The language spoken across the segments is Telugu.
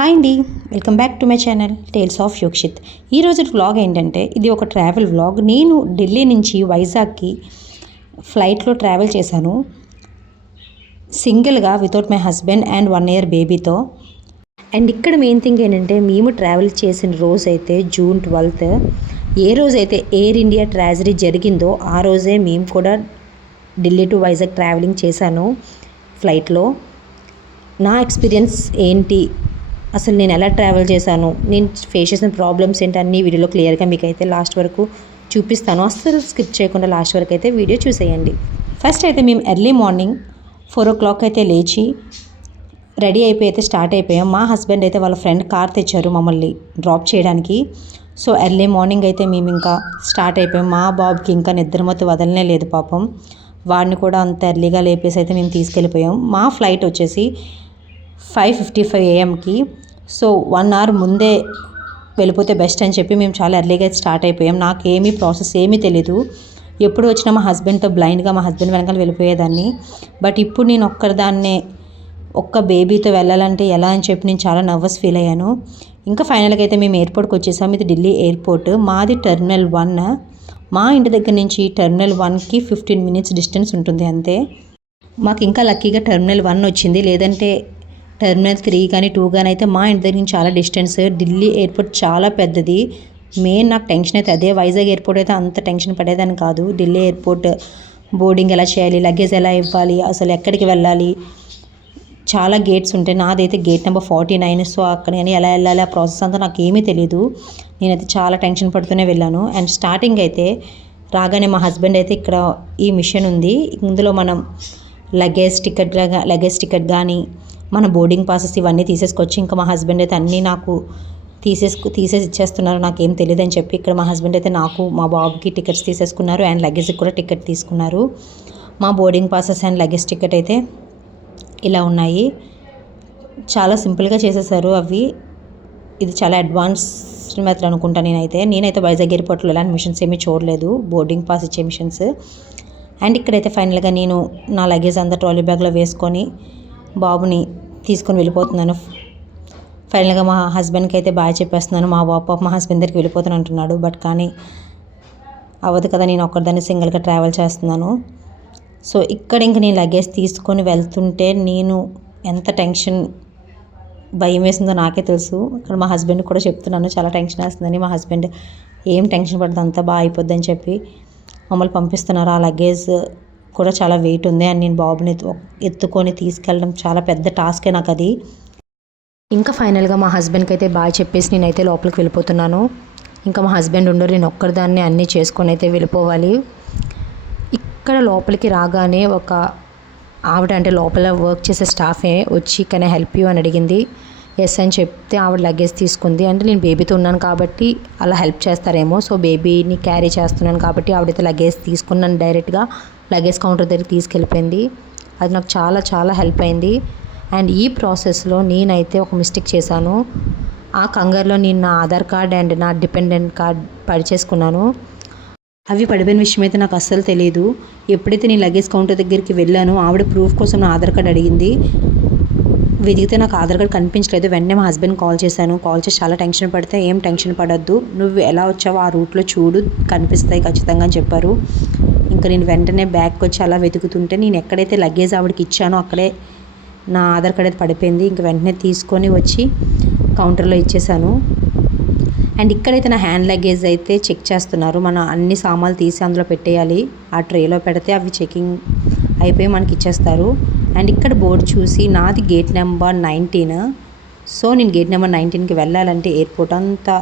హాయ్ అండి welcome back to my channel tales of Yokshith ఈరోజు వ్లాగ్ ఏంటంటే ఇది ఒక ట్రావెల్ వ్లాగ్ నేను ఢిల్లీ నుంచి వైజాగ్కి ఫ్లైట్లో ట్రావెల్ చేశాను. సింగిల్గా without my husband and one year బేబీతో and ఇక్కడ మెయిన్ థింగ్ ఏంటంటే మేము ట్రావెల్ చేసిన రోజు అయితే జూన్ ట్వెల్త్ ఏ రోజైతే ఎయిర్ ఇండియా ట్రాజరీ జరిగిందో ఆ రోజే మేము కూడా ఢిల్లీ టు వైజాగ్ ట్రావెలింగ్ చేశాను ఫ్లైట్లో నా ఎక్స్పీరియన్స్ ఏంటి అసలు నేను ఎలా ట్రావెల్ చేశాను? నేను ఫేస్ చేసిన ప్రాబ్లమ్స్ ఏంటి అన్ని వీడియోలో క్లియర్గా మీకు అయితే లాస్ట్ వరకు చూపిస్తాను. అస్సలు స్కిప్ చేయకుండా లాస్ట్ వరకు అయితే వీడియో చూసేయండి. ఫస్ట్ అయితే మేము early morning four o'clock అయితే లేచి రెడీ అయిపోయి అయితే స్టార్ట్ అయిపోయాం. మా హస్బెండ్ అయితే వాళ్ళ ఫ్రెండ్ కార్ తెచ్చారు మమ్మల్ని డ్రాప్ చేయడానికి. సో ఎర్లీ మార్నింగ్ అయితే మేము ఇంకా స్టార్ట్ అయిపోయాం. మా బాబుకి ఇంకా నిద్రమత్తు వదలనే లేదు పాపం. వాడిని కూడా అంత ఎర్లీగా లేపేసి అయితే మేము తీసుకెళ్ళిపోయాం. మా ఫ్లైట్ వచ్చేసి ఫైవ్ ఫిఫ్టీ ఫైవ్ ఏఎంకి సో వన్ అవర్ ముందే వెళ్ళిపోతే బెస్ట్ అని చెప్పి మేము చాలా ఎర్లీగా స్టార్ట్ అయిపోయాం. నాకు ఏమీ ప్రాసెస్ ఏమీ తెలీదు. ఎప్పుడు వచ్చినా మా హస్బెండ్తో బ్లైండ్గా మా హస్బెండ్ వెనకాల వెళ్ళిపోయేదాన్ని. బట్ ఇప్పుడు నేను ఒక్కరిదాన్నే ఒక్క బేబీతో వెళ్ళాలంటే ఎలా అని చెప్పి నేను చాలా నర్వస్ ఫీల్ అయ్యాను. ఇంకా ఫైనల్గా అయితే మేము ఎయిర్పోర్ట్కి వచ్చేసాం. ఇది ఢిల్లీ ఎయిర్పోర్ట్ మాది టెర్మినల్ వన్ మా ఇంటి దగ్గర నుంచి టెర్మినల్ వన్కి ఫిఫ్టీన్ మినిట్స్ డిస్టెన్స్ ఉంటుంది అంతే. మాకు ఇంకా లక్కీగా టెర్మినల్ వన్ వచ్చింది. లేదంటే టెర్మినల్ త్రీ కానీ టూ కానీ అయితే మా ఇంటి దగ్గర నుంచి చాలా డిస్టెన్స్. ఢిల్లీ ఎయిర్పోర్ట్ చాలా పెద్దది. మెయిన్ నాకు టెన్షన్ అయితే అదే. వైజాగ్ ఎయిర్పోర్ట్ అయితే అంత టెన్షన్ పడేదాన్ని కాదు. ఢిల్లీ ఎయిర్పోర్ట్ బోర్డింగ్ ఎలా చేయాలి లగేజ్ ఎలా ఇవ్వాలి అసలు ఎక్కడికి వెళ్ళాలి? చాలా గేట్స్ ఉంటాయి. నాదైతే gate number forty nine. So అక్కడ కానీ ఎలా వెళ్ళాలి ఆ ప్రాసెస్ అంతా నాకు ఏమీ తెలియదు నేనైతే చాలా టెన్షన్ పడుతూనే వెళ్ళాను. అండ్ స్టార్టింగ్ అయితే రాగానే మా హస్బెండ్ అయితే ఇక్కడ ఈ మిషన్ ఉంది. ఇందులో మనం లగేజ్ టికెట్ లగేజ్ టికెట్ కానీ మన బోర్డింగ్ పాసెస్ ఇవన్నీ తీసేసుకొచ్చి ఇంకా మా హస్బెండ్ అయితే అన్నీ నాకు తీసేసుకు తీసేసి ఇచ్చేస్తున్నారు. నాకేం తెలియదు అని చెప్పి ఇక్కడ మా హస్బెండ్ అయితే నాకు మా బాబుకి టికెట్స్ తీసేసుకున్నారు. అండ్ లగేజ్కి కూడా టికెట్ తీసుకున్నారు. మా boarding passes and luggage ticket అయితే ఇలా ఉన్నాయి. చాలా సింపుల్గా చేసేసారు అవి. ఇది చాలా అడ్వాన్స్ మెథడ్ అనుకుంటా నేనైతే. నేనైతే వైజాగ్ ఎయిర్పోర్ట్లో ఎలాంటి మిషన్స్ ఏమీ చూడలేదు. బోర్డింగ్ పాస్ ఇచ్చే మిషన్స్. అండ్ ఇక్కడైతే ఫైనల్గా నేను నా లగేజ్ అంతా ట్రాలీ బ్యాగ్లో వేసుకొని బాబుని తీసుకొని వెళ్ళిపోతున్నాను. ఫైనల్గా మా హస్బెండ్కి అయితే బాగా చెప్పేస్తున్నాను. మా బాబు మా హస్బెండ్ దగ్గరికి వెళ్ళిపోతాను అంటున్నాడు. బట్ కానీ అవ్వదు కదా నేను ఒక్కరిదాన్ని సింగిల్గా ట్రావెల్ చేస్తున్నాను. సో ఇక్కడ ఇంక నేను లగేజ్ తీసుకొని వెళ్తుంటే నేను ఎంత టెన్షన్ భయం వేసిందో నాకే తెలుసు. ఇక్కడ మా హస్బెండ్ కూడా చెప్తున్నాను చాలా టెన్షన్ వేస్తుందని. మా హస్బెండ్ ఏం టెన్షన్ పడుతుంది అంతా బాగా అయిపోద్ది అని చెప్పి మమ్మల్ని పంపిస్తున్నారు. ఆ లగేజ్ కూడా చాలా వెయిట్ ఉంది. అండ్ నేను బాబుని ఎత్తుకొని తీసుకెళ్ళడం చాలా పెద్ద టాస్కే నాకు అది ఇంకా ఫైనల్గా మా హస్బెండ్కి అయితే బాగా చెప్పేసి నేనైతే లోపలికి వెళ్ళిపోతున్నాను. ఇంకా మా హస్బెండ్ ఉండరు. నేను ఒక్కరిదాన్ని అన్నీ చేసుకొని అయితే వెళ్ళిపోవాలి. ఇక్కడ లోపలికి రాగానే ఒక ఆవిడ అంటే లోపల వర్క్ చేసే స్టాఫే వచ్చి కెన్ హెల్ప్ యూ అని అడిగింది. ఎస్ అని చెప్తే ఆవిడ లగేజ్ తీసుకుంది. అంటే నేను బేబీతో ఉన్నాను కాబట్టి అలా హెల్ప్ చేస్తారేమో. సో బేబీని క్యారీ చేస్తున్నాను కాబట్టి ఆవిడైతే లగేజ్ తీసుకున్నాను డైరెక్ట్గా లగేజ్ కౌంటర్ దగ్గరికి తీసుకెళ్ళిపోయింది. అది నాకు చాలా చాలా హెల్ప్ అయింది. అండ్ ఈ ప్రాసెస్లో నేనైతే ఒక మిస్టేక్ చేశాను. ఆ కంగారులో నేను నా ఆధార్ కార్డ్ అండ్ నా డిపెండెంట్ కార్డ్ పరిచేసుకున్నాను అవి పడిపోయిన విషయం అయితే నాకు అస్సలు తెలియదు ఎప్పుడైతే నేను లగేజ్ కౌంటర్ దగ్గరికి వెళ్ళానో ఆవిడ ప్రూఫ్ కోసం నా ఆధార్ కార్డ్ అడిగింది. వెతికితే నాకు ఆధార్ కార్డ్ కనిపించలేదు. వెంటనే మా హస్బెండ్ కాల్ చేశాను. కాల్ చేసి చాలా టెన్షన్ పడితే ఏం టెన్షన్ పడద్దు? నువ్వు ఎలా వచ్చావో ఆ రూట్లో చూడు. కనిపిస్తాయి ఖచ్చితంగా అని చెప్పారు. ఇంకా నేను వెంటనే బ్యాగ్కి వచ్చి అలా వెతుకుతుంటే నేను ఎక్కడైతే లగేజ్ ఆవిడకి ఇచ్చానో అక్కడే నా ఆధార్ కార్డ్ అయితే పడిపోయింది. ఇంక వెంటనే తీసుకొని వచ్చి కౌంటర్లో ఇచ్చేసాను. అండ్ ఇక్కడైతే నా హ్యాండ్ లగేజ్ అయితే చెక్ చేస్తున్నారు. మనం అన్ని సామాన్లు తీసి అందులో పెట్టేయాలి. ఆ ట్రేలో పెడితే అవి చెకింగ్ అయిపోయి మనకి ఇచ్చేస్తారు. అండ్ ఇక్కడ బోర్డు చూసి నాది గేట్ నెంబర్ నైన్టీన్. సో నేను గేట్ నెంబర్ నైన్టీన్కి వెళ్ళాలంటే ఎయిర్పోర్ట్ అంతా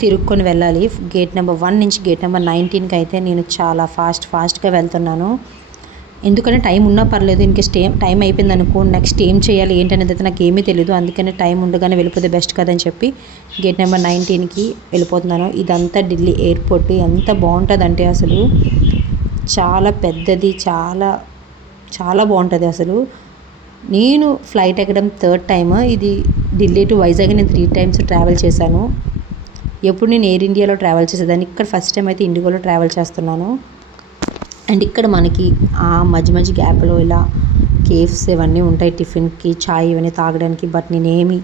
తిరుక్కొని వెళ్ళాలి. గేట్ నెంబర్ వన్ నుంచి గేట్ నెంబర్ నైన్టీన్కి అయితే నేను చాలా ఫాస్ట్ ఫాస్ట్గా వెళ్తున్నాను. ఎందుకంటే టైం ఉన్నా పర్లేదు ఇంకేస్ టైం టైం అయిపోయింది అనుకో నెక్స్ట్ ఏం చేయాలి ఏంటనేది అయితే నాకు ఏమీ తెలియదు అందుకనే టైం ఉండగానే వెళ్ళిపోతే బెస్ట్ కదని చెప్పి గేట్ నెంబర్ నైన్టీన్కి వెళ్ళిపోతున్నాను. ఇదంతా ఢిల్లీ ఎయిర్పోర్ట్ ఎంత బాగుంటుందంటే అసలు చాలా పెద్దది చాలా చాలా బాగుంటుంది అసలు. నేను ఫ్లైట్ ఎక్కడం థర్డ్ టైమ్ ఇది ఢిల్లీ టు వైజాగ్ నేను త్రీ టైమ్స్ ట్రావెల్ చేశాను. ఎప్పుడు నేను ఎయిర్ ఇండియాలో ట్రావెల్ చేసేదాన్ని. ఇక్కడ ఫస్ట్ టైం అయితే ఇండిగోలో ట్రావెల్ చేస్తున్నాను. అండ్ ఇక్కడ మనకి ఆ మధ్య మధ్య గ్యాప్లో ఇలా కేఫ్స్ ఇవన్నీ ఉంటాయి. టిఫిన్కి చాయ్ ఇవన్నీ తాగడానికి. బట్ నేనేమి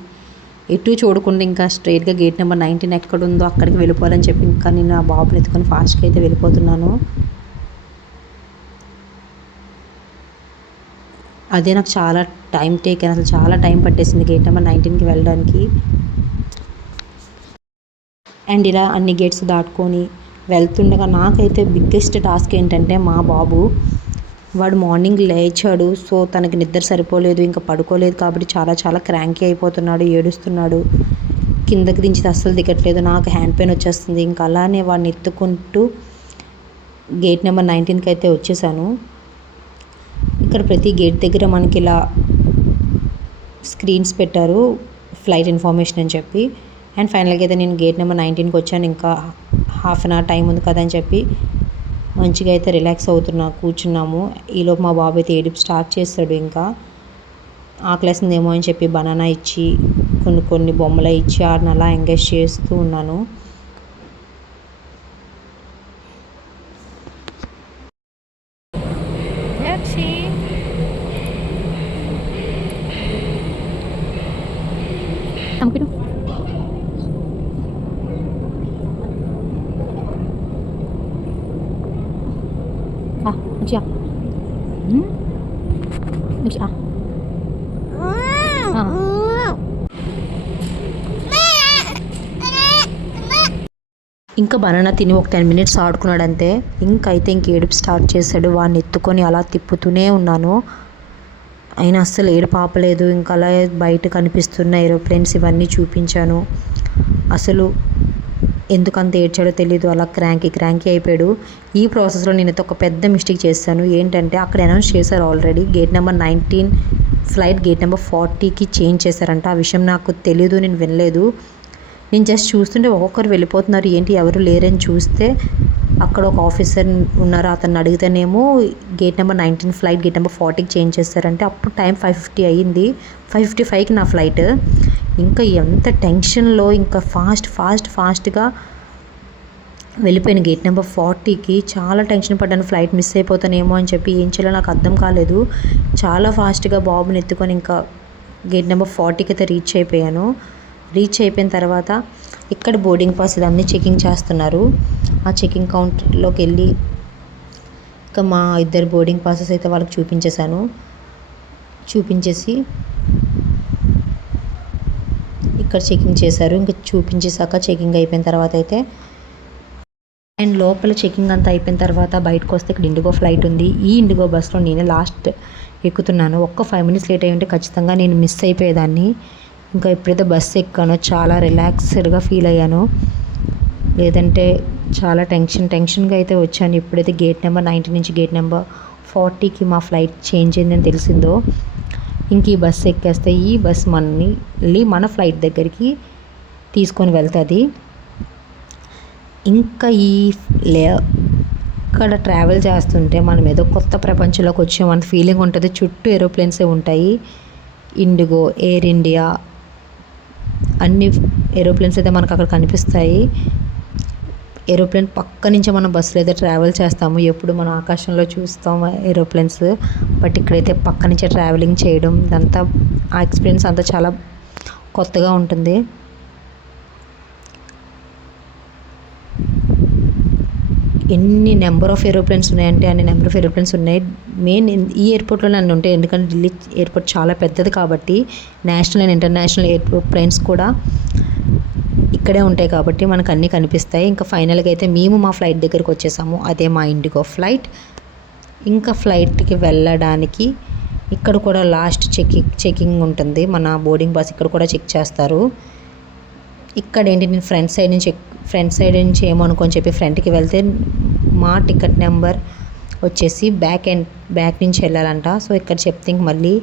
ఎటు చూడకుండా ఇంకా స్ట్రైట్గా గేట్ నెంబర్ నైన్టీన్ ఎక్కడ ఉందో అక్కడికి వెళ్ళిపోవాలని చెప్పి ఇంకా నేను ఆ బాబుని ఎత్తుకొని ఫాస్ట్గా అయితే వెళ్ళిపోతున్నాను. అదే నాకు చాలా టైం టేక్ అసలు చాలా టైం పట్టేసింది గేట్ నెంబర్ నైన్టీన్కి వెళ్ళడానికి. అండ్ ఇలా అన్ని గేట్స్ దాటుకొని వెళ్తుండగా నాకైతే బిగ్గెస్ట్ టాస్క్ ఏంటంటే మా బాబు వాడు మార్నింగ్ లేచాడు. సో తనకి నిద్ర సరిపోలేదు ఇంకా పడుకోలేదు కాబట్టి చాలా చాలా క్రాంకీ అయిపోతున్నాడు ఏడుస్తున్నాడు. కిందకి దించి అస్సలు దిగట్లేదు. నాకు హ్యాండ్ పెయిన్ వచ్చేస్తుంది. ఇంకా అలానే వాడిని ఎత్తుకుంటూ గేట్ నెంబర్ నైన్టీన్కి అయితే వచ్చేసాను. ఇక్కడ ప్రతి గేట్ దగ్గర మనకి ఇలా స్క్రీన్స్ పెట్టారు ఫ్లైట్ ఇన్ఫర్మేషన్ అని చెప్పి. అండ్ ఫైనల్గా అయితే నేను గేట్ నెంబర్ నైన్టీన్కి వచ్చాను. ఇంకా హాఫ్ అన్ అవర్ టైం ఉంది కదా అని చెప్పి మంచిగా అయితే రిలాక్స్ అవుతున్నా కూర్చున్నాము. ఈలోపు మా బాబు అయితే ఏడుపు స్టార్ట్ చేస్తాడు ఇంకా. ఆకలేసిందేమో అని చెప్పి బనానా ఇచ్చి కొన్ని కొన్ని బొమ్మలు ఇచ్చి ఆడిని అలా ఎంగేజ్ చేస్తూ ఉన్నాను. Ah. ఇంకా బనానా తిని ఒక టెన్ మినిట్స్ ఆడుకున్నాడు అంతే ఇంకైతే ఇంక ఏడుపు స్టార్ట్ చేశాడు. వాడిని ఎత్తుకొని అలా తిప్పుతూనే ఉన్నాను. అయినా అస్సలు ఏడుపు ఆపలేదు ఇంకా అలా బయట కనిపిస్తున్న ఏరోప్లేన్స్ ఇవన్నీ చూపించాను. అసలు ఎందుకంత ఏడ్చాడో తెలీదు. అలా క్రాంకీ క్రాంకీ అయిపోయాడు. ఈ ప్రాసెస్లో నేను ఒక పెద్ద మిస్టేక్ చేశాను. ఏంటంటే అక్కడ అనౌన్స్ చేశారు already. Gate number nineteen flight gate number ఫార్టీకి చేంజ్ చేశారంట. ఆ విషయం నాకు తెలీదు నేను వినలేదు. నేను జస్ట్ చూస్తుంటే ఒక్కొక్కరు వెళ్ళిపోతున్నారు. ఏంటి ఎవరు లేరని చూస్తే అక్కడ ఒక ఆఫీసర్ ఉన్నారు. అతన్ని అడిగితేనేమో gate number nineteen flight gate number ఫార్టీకి చేంజ్ చేస్తారంటే అప్పుడు టైం ఫైవ్ ఫిఫ్టీ అయ్యింది. ఫైవ్ ఫిఫ్టీ ఫైవ్కి నా ఫ్లైట్. ఇంకా ఎంత టెన్షన్లో ఇంకా ఫాస్ట్ ఫాస్ట్ ఫాస్ట్గా వెళ్ళిపోయాను. గేట్ నెంబర్ ఫార్టీకి చాలా టెన్షన్ పడ్డాను. ఫ్లైట్ మిస్ అయిపోతానేమో అని చెప్పి ఏం చేయాలో నాకు అర్థం కాలేదు. చాలా ఫాస్ట్గా బాబుని ఎత్తుకొని ఇంకా గేట్ నెంబర్ ఫార్టీకి అయితే రీచ్ అయిపోయాను. రీచ్ అయిపోయిన తర్వాత ఇక్కడ బోర్డింగ్ పాస్ ఇదన్నీ చెకింగ్ చేస్తున్నారు. ఆ చెకింగ్ కౌంటర్లోకి వెళ్ళి ఇంకా మా ఇద్దరు బోర్డింగ్ పాసెస్ అయితే వాళ్ళకి చూపించేశాను. చూపించేసి ఇక్కడ చెకింగ్ చేశారు. ఇంకా చూపించేశాక చెకింగ్ అయిపోయిన తర్వాత అయితే అండ్ లోపల చెకింగ్ అంతా అయిపోయిన తర్వాత బయటకు వస్తే ఇక్కడ ఇండిగో ఫ్లైట్ ఉంది. ఈ ఇండిగో బస్లో నేనే లాస్ట్ ఎక్కుతున్నాను. ఒక్క ఫైవ్ మినిట్స్ లేట్ అయ్యి ఉంటే ఖచ్చితంగా నేను మిస్ అయిపోయేదాన్ని. ఇంకా ఎప్పుడైతే బస్సు ఎక్కానో చాలా రిలాక్స్డ్గా ఫీల్ అయ్యాను. లేదంటే చాలా టెన్షన్ టెన్షన్గా అయితే వచ్చాను. ఎప్పుడైతే గేట్ నెంబర్ నైన్టీ నుంచి గేట్ నెంబర్ ఫార్టీకి మా ఫ్లైట్ చేంజ్ అయిందని తెలిసిందో ఇంక ఈ బస్సు ఎక్కేస్తే ఈ బస్ మనల్ని మన ఫ్లైట్ దగ్గరికి తీసుకొని వెళ్తుంది. ఇంకా ఈ లే ఇక్కడ ట్రావెల్ చేస్తుంటే మనం ఏదో కొత్త ప్రపంచంలోకి వచ్చామన్న ఫీలింగ్ ఉంటుంది. చుట్టూ ఏరోప్లేన్సే ఉంటాయి. ఇండిగో ఎయిర్ ఇండియా అన్ని ఏరోప్లేన్స్ అయితే మనకు అక్కడ కనిపిస్తాయి. ఏరోప్లేన్ పక్క నుంచి మనం బస్సులో అయితే ట్రావెల్ చేస్తాము ఎప్పుడు మనం ఆకాశంలో చూస్తాం ఏరోప్లేన్స్. బట్ ఇక్కడైతే పక్క నుంచే ట్రావెలింగ్ చేయడం ఇదంతా ఆ ఎక్స్పీరియన్స్ అంతా చాలా కొత్తగా ఉంటుంది. ఎన్ని నెంబర్ ఆఫ్ ఏరోప్లేన్స్ ఉన్నాయంటే అన్ని నెంబర్ ఆఫ్ ఏరోప్లేన్స్ ఉన్నాయి. మెయిన్ ఈ ఎయిర్పోర్ట్లో నన్ను ఉంటాయి ఎందుకంటే ఢిల్లీ ఎయిర్పోర్ట్ చాలా పెద్దది కాబట్టి నేషనల్ అండ్ ఇంటర్నేషనల్ ఎయిర్ప్లేన్స్ కూడా ఇక్కడే ఉంటాయి కాబట్టి మనకు అన్నీ కనిపిస్తాయి. ఇంకా ఫైనల్గా అయితే మేము మా ఫ్లైట్ దగ్గరికి వచ్చేసాము. అదే మా ఇండిగో ఫ్లైట్ ఇంకా ఫ్లైట్కి వెళ్ళడానికి ఇక్కడ కూడా లాస్ట్ చెకింగ్ చెకింగ్ ఉంటుంది. మన బోర్డింగ్ పాస్ ఇక్కడ కూడా చెక్ చేస్తారు. ఇక్కడ ఏంటి నేను ఫ్రంట్ సైడ్ నుంచి ఫ్రంట్ సైడ్ నుంచి ఏమో చెప్పి ఫ్రంట్కి వెళ్తే మా టికెట్ నెంబర్ వచ్చేసి బ్యాక్ ఎండ్ బ్యాక్ నుంచి వెళ్ళాలంట. సో ఇక్కడ చెప్తే ఇంక మళ్ళీ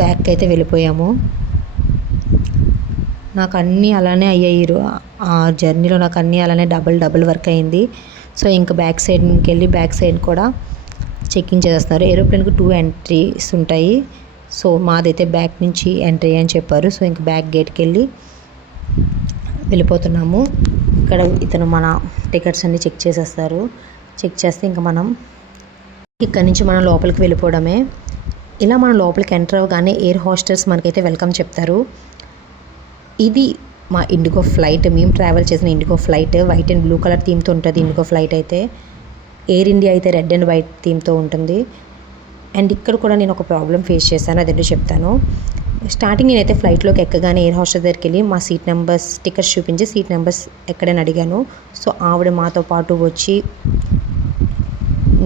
బ్యాక్ అయితే వెళ్ళిపోయాము. నాకు అన్నీ అలానే అయ్యాయి. ఆ జర్నీలో నాకు అన్నీ అలానే డబుల్ డబుల్ వర్క్ అయింది. సో ఇంకా బ్యాక్ సైడ్కి వెళ్ళి బ్యాక్ సైడ్ కూడా చెక్కింగ్ చేస్తున్నారు ఏరోప్లేన్కి టూ ఎంట్రీస్ ఉంటాయి. సో మాదైతే బ్యాక్ నుంచి ఎంట్రీ అని చెప్పారు. సో ఇంకా బ్యాక్ గేట్కి వెళ్ళి వెళ్ళిపోతున్నాము. ఇక్కడ ఇతను మన టికెట్స్ అన్ని చెక్ చేసేస్తారు. చెక్ చేస్తే ఇంకా మనం ఇక్కడ నుంచి మనం లోపలికి వెళ్ళిపోవడమే. ఇలా మనం లోపలికి ఎంటర్ అవ్వగానే ఎయిర్ హాస్టల్స్ మనకైతే వెల్కమ్ చెప్తారు. ఇది మా ఇండిగో ఫ్లైట్. మేము ట్రావెల్ చేసిన IndiGo flight white and blue colour థీమ్తో ఉంటుంది ఇండిగో ఫ్లైట్ అయితే. ఎయిర్ ఇండియా అయితే రెడ్ అండ్ వైట్ థీమ్తో ఉంటుంది. అండ్ ఇక్కడ కూడా నేను ఒక ప్రాబ్లం ఫేస్ చేశాను అదేంటో చెప్తాను. స్టార్టింగ్ నేనైతే ఫ్లైట్లోకి ఎక్కగానే ఎయిర్ హాస్టల్ దగ్గరికి వెళ్ళి మా సీట్ నెంబర్స్ స్టిక్కర్స్ చూపించి సీట్ నెంబర్స్ ఎక్కడని అడిగాను. సో ఆవిడ మాతో పాటు వచ్చి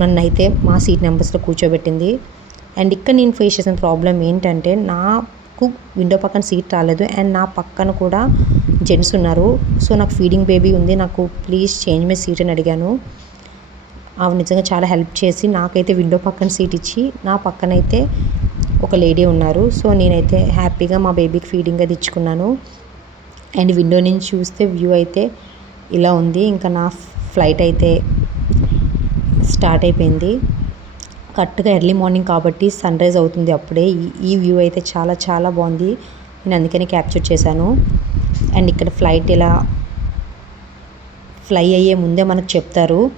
నన్ను అయితే మా సీట్ నెంబర్స్లో కూర్చోబెట్టింది. అండ్ ఇక్కడ నేను ఫేస్ చేసిన ప్రాబ్లం ఏంటంటే నా నాకు విండో పక్కన సీట్ రాలేదు అండ్ నా పక్కన కూడా జెంట్స్ ఉన్నారు. సో నాకు ఫీడింగ్ బేబీ ఉంది. నాకు ప్లీజ్ చేంజ్ మై సీట్ అని అడిగాను. ఆవిడ నిజంగా చాలా హెల్ప్ చేసి నాకైతే విండో పక్కన సీట్ ఇచ్చి నా పక్కన అయితే ఒక లేడీ ఉన్నారు. సో నేనైతే హ్యాపీగా మా బేబీకి ఫీడింగ్ అది ఇచ్చుకున్నాను. అండ్ విండో నుంచి చూస్తే వ్యూ అయితే ఇలా ఉంది. ఇంకా నా ఫ్లైట్ అయితే స్టార్ట్ అయిపోయింది. కరెక్ట్గా ఎర్లీ మార్నింగ్ కాబట్టి సన్ రైజ్ అవుతుంది అప్పుడే. ఈ- ఈ వ్యూ అయితే చాలా చాలా బాగుంది. నేను అందుకనే క్యాప్చర్ చేశాను. అండ్ ఇక్కడ ఫ్లైట్ ఇలా ఫ్లై అయ్యే ముందే మనకు చెప్తారు.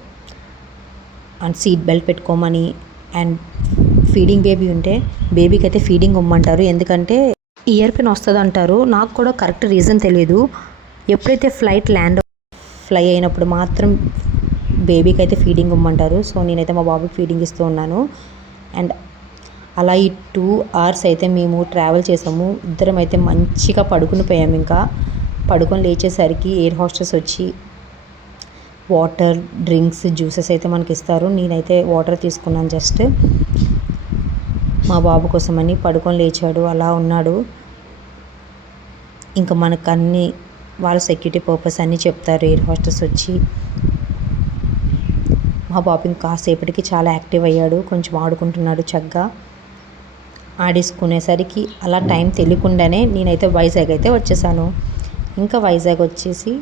అండ్ సీట్ బెల్ట్ పెట్టుకోమని. అండ్ ఫీడింగ్ బేబీ ఉంటే బేబీకి అయితే ఫీడింగ్ ఇమ్మంటారు. ఎందుకంటే ఇయర్ పెయిన్ వస్తుంది అంటారు నాకు కూడా కరెక్ట్ రీజన్ తెలియదు ఎప్పుడైతే ఫ్లైట్ ల్యాండ్ ఫ్లై అయినప్పుడు మాత్రం బేబీకి అయితే ఫీడింగ్ ఇమ్మంటారు. సో నేనైతే మా బాబుకి ఫీడింగ్ ఇస్తూ ఉన్నాను. అండ్ అలా ఈ టూ అవర్స్ అయితే మేము ట్రావెల్ చేసాము. ఇద్దరం అయితే మంచిగా పడుకుని పోయాము ఇంకా. పడుకొని లేచేసరికి ఎయిర్ హోస్టెస్ వచ్చి వాటర్ డ్రింక్స్ జ్యూసెస్ అయితే మనకి ఇస్తారు. నేనైతే వాటర్ తీసుకున్నాను జస్ట్. మా బాబు కోసమని పడుకొని లేచాడు. అలా ఉన్నాడు. ఇంకా మనకు అన్ని వాళ్ళ సెక్యూరిటీ పర్పస్ అన్నీ చెప్తారు. ఎయిర్ హోస్టెస్ వచ్చి మా బాబు కాసేపటికి చాలా యాక్టివ్ అయ్యాడు. కొంచెం ఆడుకుంటున్నాడు చక్కగా. ఆడేసుకునేసరికి అలా టైం తెలియకుండానే నేనైతే వైజాగ్ అయితే వచ్చేసాను. ఇంకా వైజాగ్ వచ్చేసి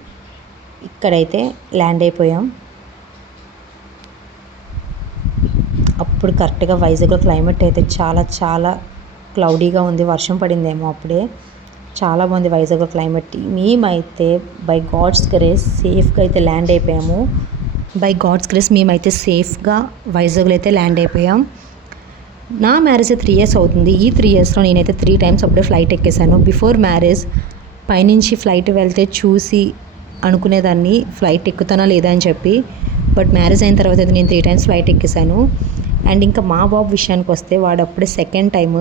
ఇక్కడైతే ల్యాండ్ అయిపోయాం. అప్పుడు కరెక్ట్గా వైజాగ్లో క్లైమేట్ అయితే చాలా చాలా క్లౌడీగా ఉంది. వర్షం పడిందేమో అప్పుడే. చాలా బాగుంది వైజాగ్లో క్లైమేట్. మేమైతే బై గాడ్స్ గ్రేస్ సేఫ్గా అయితే ల్యాండ్ అయిపోయాము. బై గాడ్స్ గ్రేస్ మేమైతే సేఫ్గా వైజాగ్లో అయితే ల్యాండ్ అయిపోయాం. నా మ్యారేజ్ త్రీ ఇయర్స్ అవుతుంది. ఈ త్రీ ఇయర్స్లో నేనైతే త్రీ టైమ్స్ అప్పుడే ఫ్లైట్ ఎక్కేసాను బిఫోర్ మ్యారేజ్ పైనుంచి ఫ్లైట్ వెళ్తే చూసి అనుకునేదాన్ని ఫ్లైట్ ఎక్కుతానా లేదా అని చెప్పి. బట్ మ్యారేజ్ అయిన తర్వాత అయితే నేను త్రీ టైమ్స్ ఫ్లైట్ ఎక్కేసాను అండ్ ఇంకా మా బాబు విషయానికి వస్తే వాడు అప్పుడే second time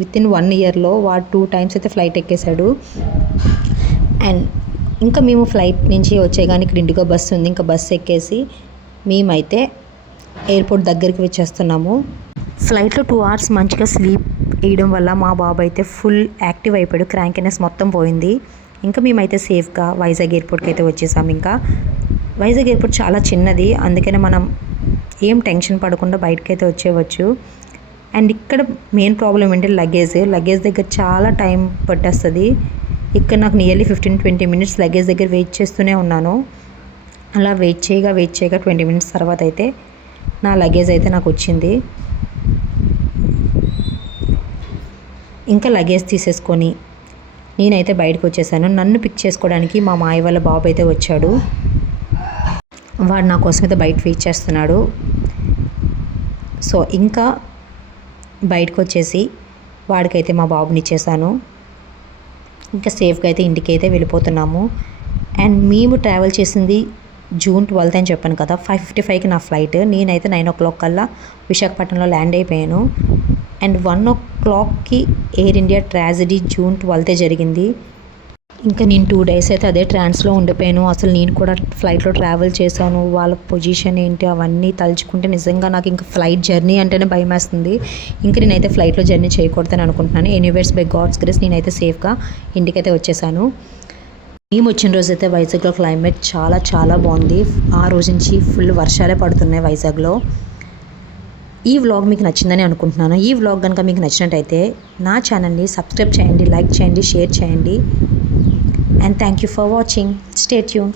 within one ఇయర్లో వాడు టూ టైమ్స్ అయితే ఫ్లైట్ ఎక్కేశాడు. అండ్ ఇంకా మేము ఫ్లైట్ నుంచి వచ్చే కానీ ఇక్కడ ఇండిగో బస్సు ఉంది ఇంకా బస్సు ఎక్కేసి మేమైతే ఎయిర్పోర్ట్ దగ్గరికి వచ్చేస్తున్నాము. ఫ్లైట్లో టూ అవర్స్ మంచిగా స్లీప్ వేయడం వల్ల మా బాబు అయితే ఫుల్ యాక్టివ్ అయిపోయాడు క్రాంకినెస్ మొత్తం పోయింది. ఇంకా మేమైతే సేఫ్గా వైజాగ్ ఎయిర్పోర్ట్కి అయితే వచ్చేసాము ఇంకా. వైజాగ్ ఎయిర్పోర్ట్ చాలా చిన్నది అందుకనే మనం ఏం టెన్షన్ పడకుండా బయటకైతే వచ్చేవచ్చు. అండ్ ఇక్కడ మెయిన్ ప్రాబ్లం ఏంటంటే లగేజ్ లగేజ్ దగ్గర చాలా టైం పట్టేస్తుంది. ఇక్కడ నాకు nearly fifteen twenty minutes luggage దగ్గర వెయిట్ చేస్తూనే ఉన్నాను. అలా వెయిట్ చేయగా వెయిట్ చేయగా ట్వంటీ మినిట్స్ తర్వాత అయితే నా లగేజ్ అయితే నాకు వచ్చింది. ఇంకా లగేజ్ తీసేసుకొని నేనైతే బయటకు వచ్చేసాను. నన్ను పిక్ చేసుకోవడానికి మా మాయ వాళ్ళ బాబు అయితే వచ్చాడు. వాడు నా కోసం అయితే బయట వెయిట్ చేస్తున్నాడు. సో ఇంకా బయటకు వచ్చేసి వాడికైతే మా బాబుని ఇచ్చేసాను. ఇంకా సేఫ్గా అయితే ఇంటికి అయితే వెళ్ళిపోతున్నాము. అండ్ మేము ట్రావెల్ చేసింది జూన్ ట్వెల్త్ అని చెప్పాను కదా ఫైవ్ ఫిఫ్టీ ఫైవ్కి నా ఫ్లైట్. నేనైతే నైన్ ఓ క్లాక్ కల్లా విశాఖపట్నంలో ల్యాండ్ అయిపోయాను. అండ్ వన్ ఓ క్లాక్కి ఎయిర్ ఇండియా ట్రాజడీ జూన్ ట్వెల్తే జరిగింది. ఇంకా నేను టూ డేస్ అయితే అదే ట్రాన్స్లో ఉండిపోయాను. అసలు నేను కూడా ఫ్లైట్లో ట్రావెల్ చేశాను. వాళ్ళ పొజిషన్ ఏంటి అవన్నీ తలుచుకుంటే నిజంగా నాకు ఇంకా ఫ్లైట్ జర్నీ అంటేనే భయం వేస్తుంది ఇంకా నేనైతే ఫ్లైట్లో జర్నీ చేయకూడదని అనుకుంటున్నాను. ఎనీవేర్స్ బై గాడ్స్ గ్రేస్ నేనైతే సేఫ్గా ఇంటికైతే వచ్చేసాను. మేము వచ్చిన రోజైతే వైజాగ్లో క్లైమేట్ చాలా చాలా బాగుంది. ఆ రోజు నుంచి ఫుల్ వర్షాలే పడుతున్నాయి వైజాగ్లో. ఈ వ్లాగ్ మీకు నచ్చిందని అనుకుంటున్నాను. ఈ వ్లాగ్ కనుక మీకు నచ్చినట్టయితే నా ఛానల్ని సబ్స్క్రైబ్ చేయండి లైక్ చేయండి షేర్ చేయండి. And thank you for watching stay tune